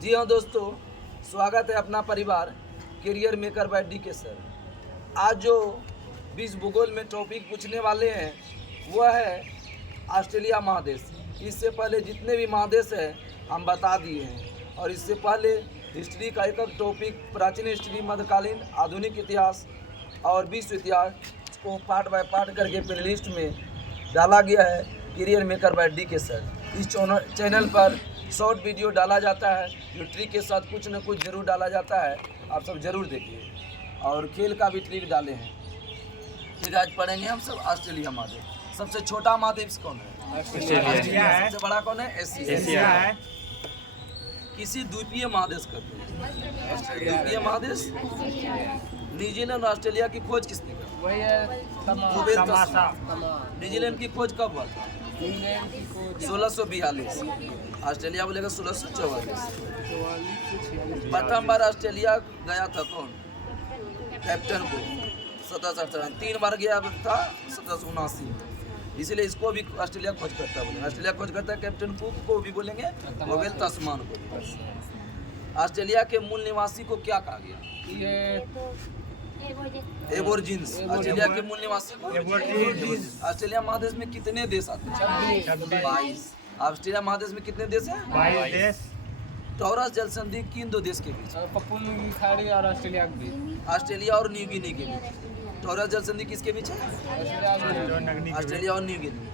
जी हाँ दोस्तों, स्वागत है अपना परिवार career maker by D K. Sir. आज जो विश्व भूगोल में टॉपिक पूछने वाले हैं वह है ऑस्ट्रेलिया महादेश। इससे पहले जितने भी महादेश हैं हम बता दिए हैं, और इससे पहले हिस्ट्री का एक टॉपिक प्राचीन हिस्ट्री, मध्यकालीन, आधुनिक इतिहास और विश्व इतिहास को पार्ट बाय पार्ट करके प्लेलिस्ट में डाला गया है career maker by D K. Sir. इस चैनल पर शॉर्ट वीडियो डाला जाता है, जो ट्रिक के साथ कुछ न कुछ जरूर डाला जाता है। आप सब जरूर देखिए, और खेल का भी ट्रिक डाले हैं। ठीक है, आज पढ़ेंगे हम सब ऑस्ट्रेलिया महाद्वीप। सबसे छोटा महाद्वीप कौन है? सबसे बड़ा कौन है? एशिया है। किसी द्वीपीय महादेश कहते हैं। द्वीपीय महादेश। न्यूजीलैंड और ऑस्ट्रेलिया की खोज किसने की? न्यूजीलैंड की खोज कब हुआ था? 1642। ऑस्ट्रेलिया बोलेगा 1644। प्रथम बार ऑस्ट्रेलिया गया था कौन? कैप्टन को 1770। 3 बार गया था 1779। इसलिए इसको भी ऑस्ट्रेलिया खोज करता है। ऑस्ट्रेलिया खोज करता है कैप्टन कुक को भी बोलेंगे, रोबेल तस्मान को। ऑस्ट्रेलिया के मूल निवासी को क्या कहा गया? एबोर्जिन्स। ऑस्ट्रेलिया के मूल निवासी को ऑस्ट्रेलिया महादेश में कितने देश आते हैं? 22। ऑस्ट्रेलिया महादेश में कितने देश हैं? 22 देश। टॉरस जल संधि किन 2 देश के बीच? पपुआ न्यू गिनी और ऑस्ट्रेलिया के बीच। ऑस्ट्रेलिया और न्यू गिनी के बीच। टॉरस जल संधि किसके बीच है? ऑस्ट्रेलिया और New Guinea.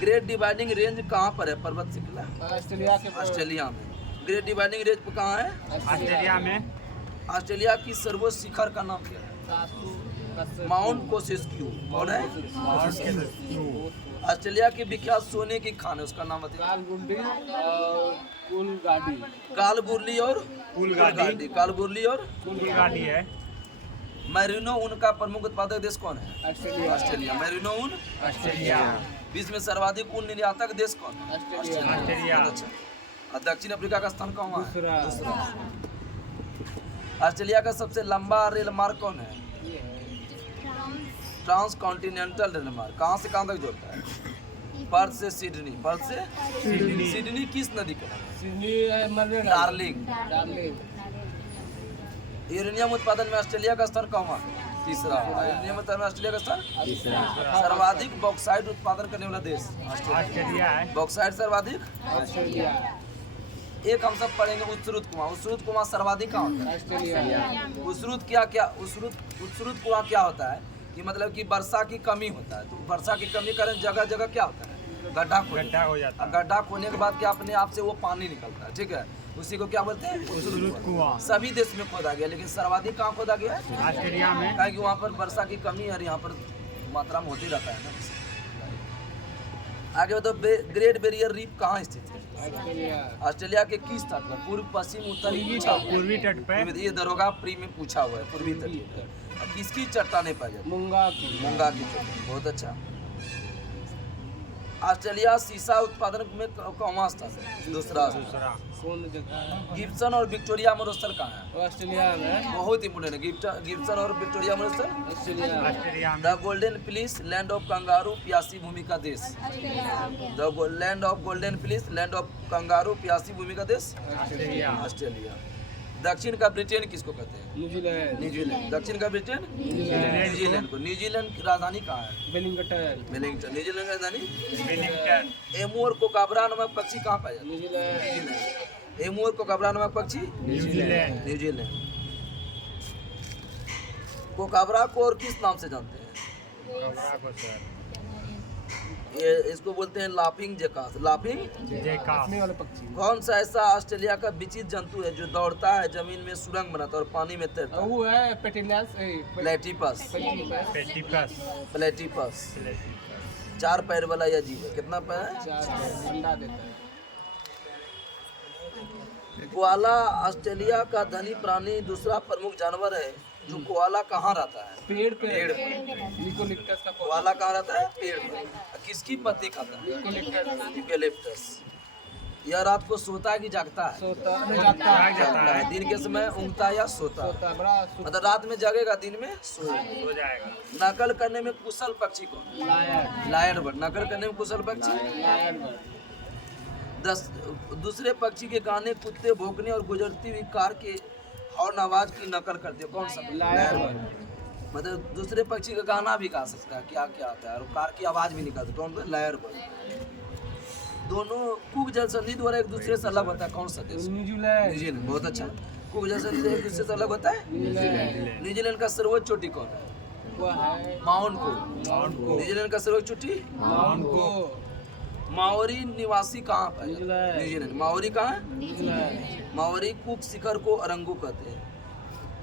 Great dividing range कहाँ पर है? पर्वत श्रृंखला ऑस्ट्रेलिया में। ग्रेट डिवाइडिंग रेंज कहाँ है? ऑस्ट्रेलिया में। ऑस्ट्रेलिया की सर्वोच्च शिखर का नाम क्या है? माउंट कोसिस्क्यू। कौन है? ऑस्ट्रेलिया की विख्यात सोने की खान है, उसका नाम बताइए। कालगुरली और कालगुरली और कुलगाड़ी है। मैरिनो ऊन का प्रमुख उत्पादक देश कौन है? ऑस्ट्रेलिया। मैरिनो ऊन ऑस्ट्रेलिया। विश्व में सर्वाधिक ऊन निर्यातक देश कौन है? ऑस्ट्रेलिया। बहुत अच्छा। और दक्षिण अफ्रीका का स्थान कहाँ है? दूसरा। ऑस्ट्रेलिया का सबसे लंबा रेल मार्ग कौन है? ट्रांस कॉन्टिनेंटल रेल मार्ग। कहाँ से कहाँ तक जोड़ता है? पर्थ से सिडनी। पर्थ से सिडनी किस नदी का नाम है? डार्लिंग। यूरेनियम उत्पादन में ऑस्ट्रेलिया का स्थान कहाँ है? तीसरा। यूरेनियम उत्पादन में ऑस्ट्रेलिया का स्थान? सर्वाधिक बॉक्साइट उत्पादन करने वाला देश ऑस्ट्रेलिया है। बॉक्साइट सर्वाधिक। एक हम सब पढ़ेंगे उत्सरुत कुआं। उत्सरुत कुआं सर्वाधिक कहाँ होता है? उत्सरुत कुआं क्या होता है कि मतलब कि वर्षा की कमी होता है, तो वर्षा की कमी कारण जगह जगह क्या होता है? गड्ढा हो जाता है। गड्ढा खोलने के बाद क्या अपने आप से वो पानी निकलता है। ठीक है, उसी को क्या बोलते हैं? उत्सरुत कुआं। सभी देश में खोदा गया, लेकिन सर्वाधिक कहाँ खोदा गया है? ऑस्ट्रेलिया में। क्योंकि वहाँ पर वर्षा की कमी और यहाँ पर मात्रा में होती रहता है ना। आगे बताओ, ग्रेट बैरियर रीफ कहाँ स्थित है? ऑस्ट्रेलिया के किस तट पर? पूर्व, पश्चिम, उत्तरी, पूर्वी तट पे। ये दरोगा प्री में पूछा हुआ है। पूर्वी तट पर किसकी चट्टानें पाई जाती? मूंगा की चट्टान। बहुत अच्छा। ऑस्ट्रेलिया सीसा उत्पादन में कौन स्थान है? दूसरा। कौन जगह है? गिब्सन और विक्टोरिया मरुस्थल कहाँ है? ऑस्ट्रेलिया में। बहुत इंपोर्टेंट है गिब्सन और विक्टोरिया मरुस्थल। ऑस्ट्रेलिया में। The golden police land of kangaroo प्यासी भूमि का देश। The land of golden police land of kangaroo प्यासी भूमि का देश ऑस्ट्रेलिया। दक्षिण का ब्रिटेन किसको कहते हैं? न्यूजीलैंड। दक्षिण का ब्रिटेन न्यूजीलैंड को। न्यूजीलैंड की राजधानी कहाँ है? वेलिंगटन। न्यूजीलैंड की राजधानी। एमू और कोकाबरा नामक पक्षी कहाँ पाया जाता है? न्यूजीलैंड। एमू और कोकाबरा नामक पक्षी न्यूजीलैंड। कोकाबरा को और किस नाम से जानते हैं? ये इसको बोलते हैं लाफिंग जेकास। लाफिंग वाले पक्षी। कौन सा ऐसा ऑस्ट्रेलिया का विचित्र जंतु है जो दौड़ता है, जमीन में सुरंग बनाता है और पानी में तैरता है? वो है प्लेटिपस। प्लेटिपस 4 पैर वाला यह जीव है। कितना पैर है? अंडा देता है। कोआला ऑस्ट्रेलिया का धनी प्राणी दूसरा प्रमुख जानवर है। जो कोआला कहाँ रहता है? पेड़ पे। यूकेलिप्टस का कोआला कहाँ रहता है? पेड़ पर। किसकी पत्ती खाता है? यूकेलिप्टस। यह रात को सोता है कि जागता है? जागता है। दिन के समय ऊँगता या सोता है? मतलब रात में जगेगा, दिन में सो जाएगा। नकल करने में कुशल पक्षी कौन? Lion bird. नकल करने में कुशल पक्षी दूसरे पक्षी के गाने, कुत्ते भौंकने और गुजरती हुई कार के हॉर्न आवाज की नकल करते हो। कौन सा? लायर मतलब दूसरे पक्षी का गाना भी गा सकता है, क्या क्या आता है, और कार की आवाज भी निकालते। कौन? Lawyer bird. दोनों कुक जल संधि द्वारा एक दूसरे से अलग होता है। कौन सा देश? New Zealand New Zealand. बहुत अच्छा। कुक जल संधि एक दूसरे से अलग होता है। न्यूजीलैंड का सर्वोच्च चोटी कौन है? वो है माउंट को। को। न्यूजीलैंड का सर्वोच्च चोटी। माउंट को माओरी निवासी कहाँ पर? न्यूजीलैंड। न्यूजीलैंड। माओरी कहाँ है? न्यूजीलैंड माओरी कुक शिखर को अरंगू कहते हैं।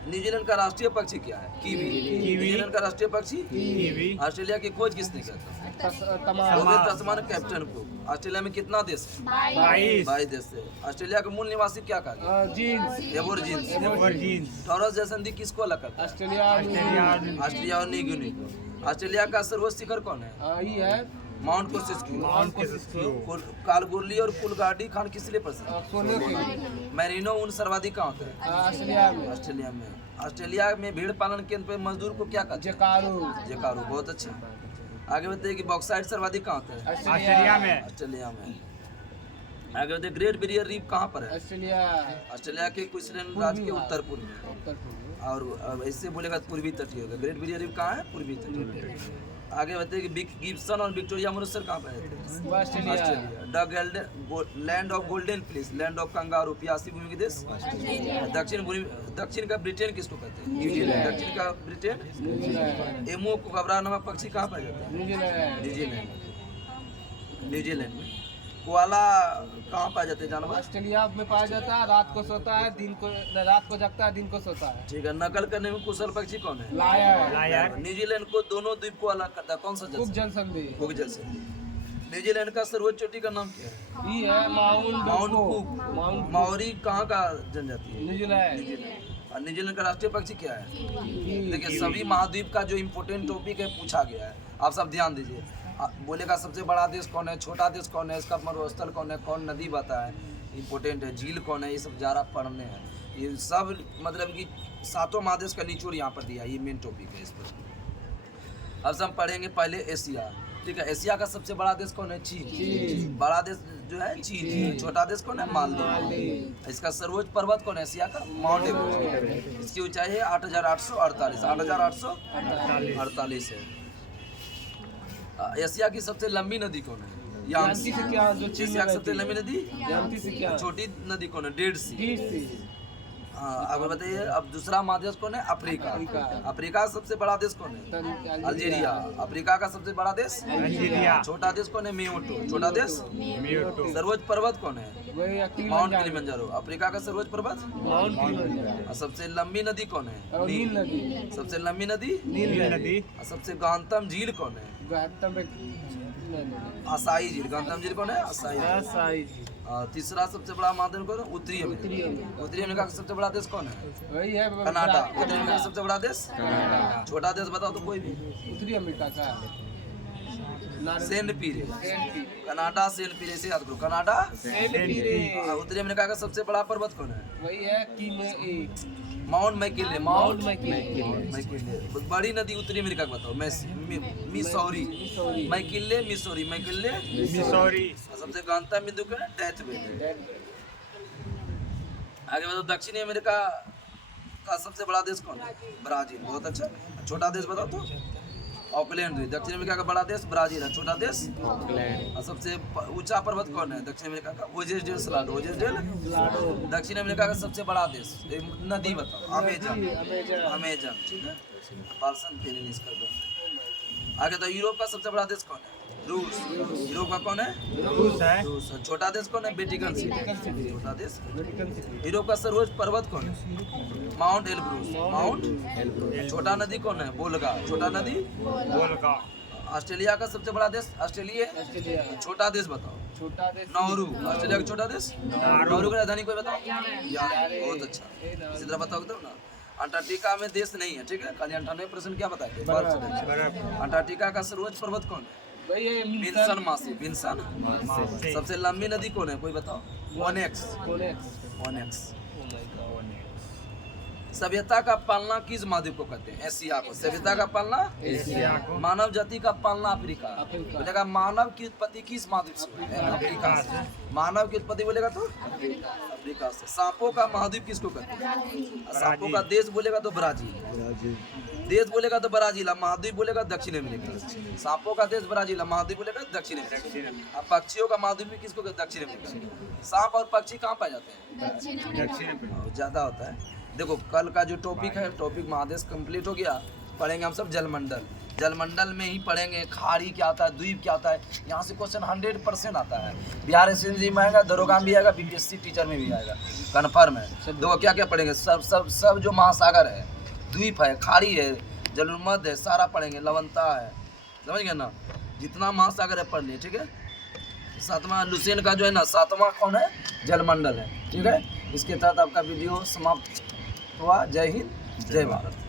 न्यूजीलैंड का राष्ट्रीय पक्षी क्या है? कीवी। न्यूजीलैंड का राष्ट्रीय पक्षी कीवी। ऑस्ट्रेलिया की खोज किसने किया था? तमाम रोबिन तस्मान कैप्टन को। ऑस्ट्रेलिया में कितना देश है? 22 देश है। ऑस्ट्रेलिया के मूल निवासी क्या कहा गया? जीन्स एबोर्जिन्स। एबोर्जिन्स। टॉरस जलसंधि किसको अलग करता है? ऑस्ट्रेलिया ऑस्ट्रेलिया ऑस्ट्रेलिया और न्यू गिनी को। ऑस्ट्रेलिया का सर्वोच्च शिखर कौन है? ये है माउंट कोसिस्क्यू। माउंट किस्क्यू। कालगुरली और कुलगाड़ी खान किस लिए प्रसिद्ध है? सोने की मैरिनो ऊन सर्वाधिक कहाँ होता है? ऑस्ट्रेलिया में ऑस्ट्रेलिया में। ऑस्ट्रेलिया में भेड़ पालन केंद्र पे मजदूर को क्या कहते हैं? जकारू जेकारू। बहुत अच्छा। आगे बताइए कि बॉक्साइट सर्वाधिक कहाँ होता है? ऑस्ट्रेलिया में। ऑस्ट्रेलिया में। आगे बताइए ग्रेट बैरियर रीफ कहाँ पर है? ऑस्ट्रेलिया ऑस्ट्रेलिया के क्वींसलैंड राज्य के उत्तर पूर्व में। उत्तर पूर्व और अब ऐसे बोलेगा तो पूर्वी तटीय होगा। ग्रेट बैरियर रीफ कहाँ है? पूर्वी तटीय। आगे बताइए कि गिब्सन और विक्टोरिया मनुष्य कहाँ पर है? वो Australia land of golden place, land of kangaroo, प्यासी भूमि के देश। दक्षिण का ब्रिटेन किसको कहते हैं? न्यूजीलैंड। दक्षिण का ब्रिटेन। न्यूजीलैंड एमो कोबरा नामक पक्षी कहाँ पाया जाता है? New Zealand New Zealand. न्यूजीलैंड में। कोआला कहाँ पाया जाते हैं जानवर? ऑस्ट्रेलिया में पाया जाता है, रात को सोता है, दिन को रात को जगता है, दिन को सोता है। ठीक है। नकल करने में कुशल पक्षी कौन है? Lawyer lawyer. न्यूजीलैंड को दोनों द्वीप को अलग करता है। कौन सा कुक जल? जल संधि कुक जल से। न्यूजीलैंड का सर्वोच्च चोटी का नाम क्या है? ये है mount mount cook cook. Mount Maori कहाँ का जनजाति है? New Zealand New Zealand. और न्यूजीलैंड का राष्ट्रीय पक्षी क्या है? ये देखिए सभी महाद्वीप का जो इम्पोर्टेंट टॉपिक है पूछा गया है, आप सब ध्यान दीजिए। बोलेगा सबसे बड़ा देश कौन है, छोटा देश कौन है, इसका मरुस्थल कौन है, कौन नदी बहता है, इम्पोर्टेंट है, झील कौन है, ये सब ज़्यादा पढ़ने हैं। ये सब मतलब कि सातों महादेश का निचोड़ यहाँ पर दिया है, ये मेन टॉपिक है इस पर। अब हम पढ़ेंगे पहले एशिया। ठीक है। एशिया का सबसे बड़ा देश कौन है? चीन। बड़ा देश जो है चीन। छोटा देश कौन है? मालदीव। इसका सर्वोच्च पर्वत कौन है एशिया का? Mount Everest. इसकी ऊंचाई है 8,848। 8,848 है। एशिया की सबसे लंबी नदी कौन है? यामसी से क्या जो चीन एशिया में की सबसे रहती लंबी नदी? है। यामसी से क्या छोटी नदी कौन है? डेड सी। हीट सी हाँ। अब बताइए अब दूसरा महादेश कौन है? अफ्रीका। अफ्रीका। अफ्रीका का सबसे बड़ा देश कौन है? अल्जीरिया। अफ्रीका का सबसे बड़ा देश? अल्जीरिया। छोटा देश कौन है? मियोटो। छोटा देश? म्यूटो। सर्वोच्च पर्वत कौन है? वही माउंट किलिमंजारो। अफ्रीका का सर्वोच्च पर्वत? माउंट किलिमंजारो और सबसे लंबी नदी कौन है? और नील नदी सबसे लंबी नदी? नील नदी। और सबसे गहनतम झील कौन है? गहनतम असाई झील। गहनतम झील कौन है? असाई झील। साइज और तीसरा सबसे बड़ा महाद्वीप कौन है? उत्तरी अमेरिका। उत्तरी अमेरिका का सबसे बड़ा देश कौन है? वही है कनाडा। उत्तरी अमेरिका का सबसे बड़ा देश? छोटा देश बताओ तो कोई भी। उत्तरी अमेरिका का सेंट पीरे। कनाडा सेंट पीरे से याद करो। कनाडा। और उत्तरी अमेरिका का सबसे बड़ा पर्वत कौन है? वही है कि mount McKinley. Mount McKinley. McKinley. बड़ी नदी उत्तरी अमेरिका का बताओ। Missouri. McKinley Missouri. McKinley Missouri. सबसे गहनतम बिंदु क्या है? Death valley. आगे बताओ दक्षिणी अमेरिका का सबसे बड़ा देश कौन है? ब्राजील। बहुत अच्छा। छोटा देश बताओ तो? ऑकलैंड। दक्षिण अमेरिका का बड़ा देश ब्राजील है। छोटा देश? ऑकलैंड। और सबसे ऊंचा पर्वत कौन है दक्षिण अमेरिका का? ओजेस डेल सलाडो। ओजेस डेल दक्षिण अमेरिका का सबसे बड़ा देश। नदी बताओ। अमेजन। अमेजन। ठीक है। पार्सन पेनिस कर दो। आगे तो यूरोप का सबसे बड़ा देश कौन है? रूस। यूरोप का कौन है? रूस है। रूस। छोटा देश कौन है? Vatican city. छोटा देश। यूरोप का सर्वोच्च पर्वत कौन है? Mount Elbrus. माउंट। छोटा नदी कौन है? वोल्गा। छोटा नदी? वोल्गा। ऑस्ट्रेलिया का सबसे बड़ा देश? ऑस्ट्रेलिया। छोटा देश बताओ। छोटा देश नाउरू। ऑस्ट्रेलिया का छोटा देश? नाउरू की राजधानी कोई बताओ? यार बहुत अच्छा। इसी तरह बताओ तो ना। अंटार्कटिका में देश नहीं है। ठीक है। खाली 98% क्या बताए? बर्फ। अंटार्कटिका का सर्वोच्च पर्वत कौन है? वही है विंसन मासी। विंसन। सबसे लंबी नदी कौन है? कोई बताओ? 1x। 1x। सभ्यता का पालना किस महाद्वीप को कहते हैं? एशिया को। सभ्यता का पालना एशिया को। मानव जाति का पालना अफ्रीका। अफ्रीका। बोलेगा मानव की उत्पत्ति किस महाद्वीप से हुई है? अफ्रीका से। मानव की उत्पत्ति बोलेगा तो अफ्रीका से। सांपों का महाद्वीप किसको कहते हैं? सांपों का देश बोलेगा तो ब्राजील। देश बोलेगा तो ब्राजील, अब महाद्वीप बोलेगा दक्षिण अमेरिका। सांपों का देश ब्राजील, महाद्वीप बोलेगा दक्षिण अमेरिका। अब पक्षियों का महाद्वीप भी किसको कहते हैं? दक्षिण अमेरिका। सांप और पक्षी कहाँ पाए जाते हैं? दक्षिण में। ज़्यादा होता है। देखो कल का जो टॉपिक है, टॉपिक महादेश कंप्लीट हो गया। पढ़ेंगे हम सब जलमंडल। जलमंडल में ही पढ़ेंगे खाड़ी क्या आता है, द्वीप क्या आता है। यहाँ से क्वेश्चन 100% आता है। बिहार एसएससी में आएगा, दरोगा में भी आएगा, बीपीएससी टीचर में भी आएगा, कन्फर्म है। देखो क्या क्या पढ़ेंगे, सब जो महासागर है, द्वीप है, खाड़ी है, जलमंद है, सारा पढ़ेंगे। लवणता है, समझ गए ना? जितना महासागर है पढ़ लिए, ठीक है। सातवां लुसेन का जो है ना, सातवां कौन है? जलमंडल है, ठीक है। इसके तहत आपका वीडियो समाप्त हुआ। जय हिंद, जय भारत।